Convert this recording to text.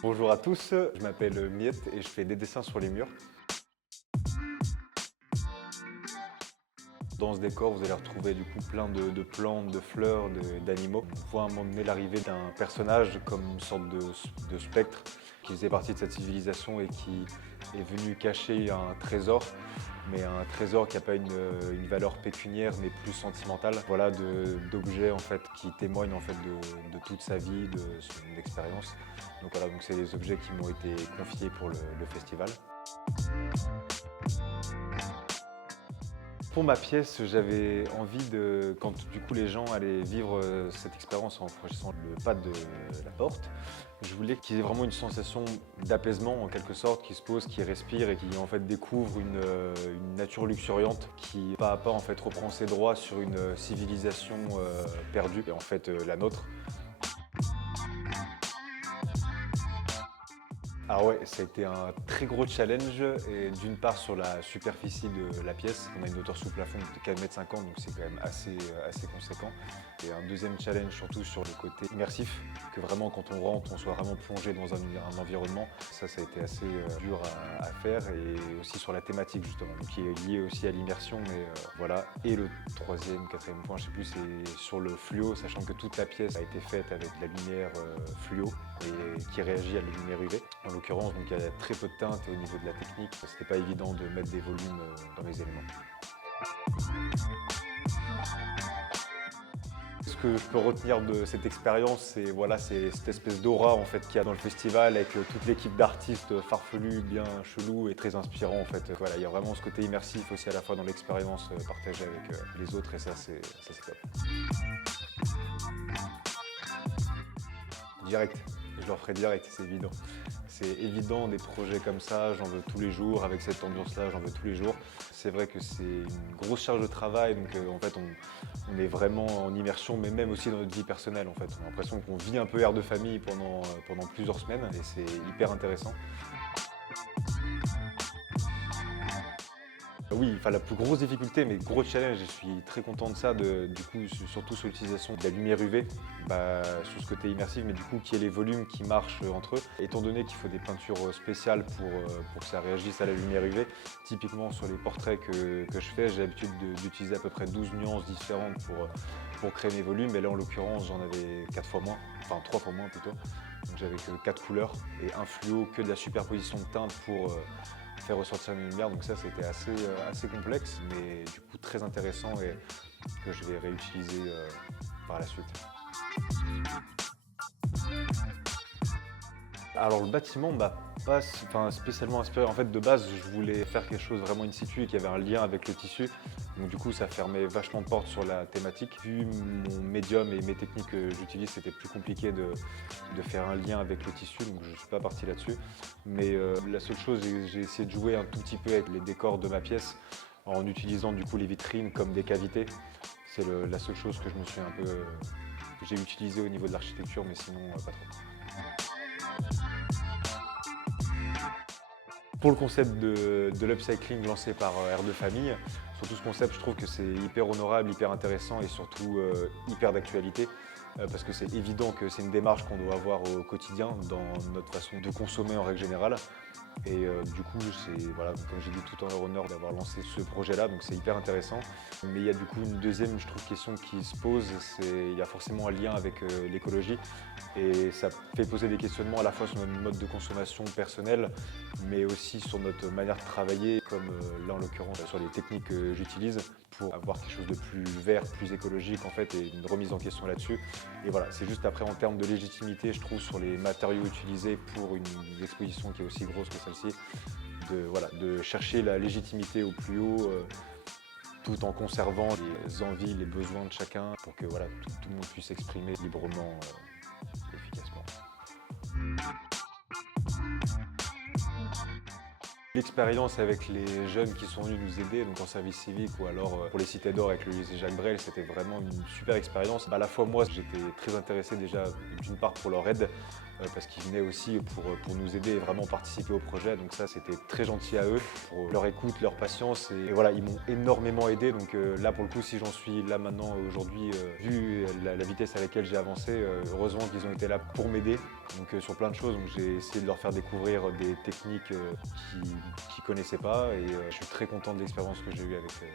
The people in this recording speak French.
Bonjour à tous, je m'appelle Miette et je fais des dessins sur les murs. Dans ce décor, vous allez retrouver du coup plein de plantes, de fleurs, d'animaux. On voit à un moment donné l'arrivée d'un personnage comme une sorte de spectre qui faisait partie de cette civilisation et qui est venu cacher un trésor, mais un trésor qui n'a pas une valeur pécuniaire mais plus sentimentale. Voilà d'objets en fait qui témoignent en fait de toute sa vie, de son expérience. Donc voilà, donc c'est les objets qui m'ont été confiés pour le festival. Pour ma pièce, j'avais envie de, quand du coup les gens allaient vivre cette expérience en franchissant le pas de la porte, je voulais qu'ils aient vraiment une sensation d'apaisement en quelque sorte, qui se pose, qui respire et qui en fait découvre une nature luxuriante qui pas à pas en fait reprend ses droits sur une civilisation perdue, et en fait la nôtre. Alors ouais, ça a été un très gros challenge, et d'une part sur la superficie de la pièce. On a une hauteur sous plafond de 4,50 m, donc c'est quand même assez conséquent. Et un deuxième challenge surtout sur le côté immersif, que vraiment quand on rentre, on soit vraiment plongé dans un environnement. Ça a été assez dur à faire, et aussi sur la thématique justement, donc qui est liée aussi à l'immersion, mais voilà. Et le troisième, quatrième point, je sais plus, c'est sur le fluo, sachant que toute la pièce a été faite avec de la lumière fluo et qui réagit à la lumière UV. En l'occurrence, donc il y a très peu de teintes, et au niveau de la technique, c'était pas évident de mettre des volumes dans les éléments. Ce que je peux retenir de cette expérience, c'est voilà, cette espèce d'aura en fait qu'il y a dans le festival, avec toute l'équipe d'artistes farfelus, bien chelous et très inspirants en fait. Voilà, il y a vraiment ce côté immersif aussi à la fois dans l'expérience partagée avec les autres, et ça c'est top. Direct, je leur ferai direct, c'est évident. C'est évident, des projets comme ça, j'en veux tous les jours, avec cette ambiance-là, j'en veux tous les jours. C'est vrai que c'est une grosse charge de travail, donc en fait on est vraiment en immersion, mais même aussi dans notre vie personnelle en fait. On a l'impression qu'on vit un peu air de famille pendant plusieurs semaines, et c'est hyper intéressant. Oui, enfin la plus grosse difficulté, mais gros challenge, et je suis très content de ça, du coup, surtout sur l'utilisation de la lumière UV, sur ce côté immersif, mais du coup, qu'il y ait les volumes qui marchent entre eux. Étant donné qu'il faut des peintures spéciales pour que ça réagisse à la lumière UV, typiquement sur les portraits que je fais, j'ai l'habitude d'utiliser à peu près 12 nuances différentes pour créer mes volumes, et là, en l'occurrence, j'en avais 4 fois moins, enfin 3 fois moins plutôt. Donc j'avais que 4 couleurs et un fluo, que de la superposition de teintes pour faire ressortir une lumière, donc ça c'était assez complexe, mais du coup très intéressant, et que je vais réutiliser par la suite. Alors le bâtiment m'a pas spécialement inspiré. En fait, de base, je voulais faire quelque chose vraiment in situ et qui avait un lien avec le tissu. Donc du coup, ça fermait vachement de portes sur la thématique. Vu mon médium et mes techniques que j'utilise, c'était plus compliqué de faire un lien avec le tissu, donc je ne suis pas parti là-dessus. Mais la seule chose, j'ai essayé de jouer un tout petit peu avec les décors de ma pièce en utilisant du coup les vitrines comme des cavités. C'est la seule chose que je me suis que j'ai utilisé au niveau de l'architecture, mais sinon pas trop. Pour le concept de l'upcycling lancé par Air de Famille, sur tout ce concept, je trouve que c'est hyper honorable, hyper intéressant, et surtout hyper d'actualité, parce que c'est évident que c'est une démarche qu'on doit avoir au quotidien dans notre façon de consommer en règle générale. Et du coup, c'est, voilà, comme j'ai dit, tout en leur honneur d'avoir lancé ce projet-là, donc c'est hyper intéressant. Mais il y a du coup une deuxième, je trouve, question qui se pose, il y a forcément un lien avec l'écologie, et ça fait poser des questionnements à la fois sur notre mode de consommation personnel, mais aussi sur notre manière de travailler, comme là en l'occurrence sur les techniques que j'utilise pour avoir quelque chose de plus vert, plus écologique en fait, et une remise en question là-dessus. Et voilà, c'est juste après en termes de légitimité, je trouve, sur les matériaux utilisés pour une exposition qui est aussi grosse que celle-ci, de chercher la légitimité au plus haut, tout en conservant les envies, les besoins de chacun, pour que voilà, tout le monde puisse s'exprimer librement, efficacement. L'expérience avec les jeunes qui sont venus nous aider, donc en service civique ou alors pour les Cités d'Or avec le lycée Jacques Brel, c'était vraiment une super expérience. À la fois moi, j'étais très intéressé déjà d'une part pour leur aide, parce qu'ils venaient aussi pour nous aider et vraiment participer au projet. Donc ça, c'était très gentil à eux pour leur écoute, leur patience. Et voilà, ils m'ont énormément aidé. Donc là, pour le coup, si j'en suis là maintenant aujourd'hui, vu la vitesse à laquelle j'ai avancé, heureusement qu'ils ont été là pour m'aider. Donc sur plein de choses, donc j'ai essayé de leur faire découvrir des techniques qu'ils ne connaissaient pas. Et je suis très content de l'expérience que j'ai eue avec eux.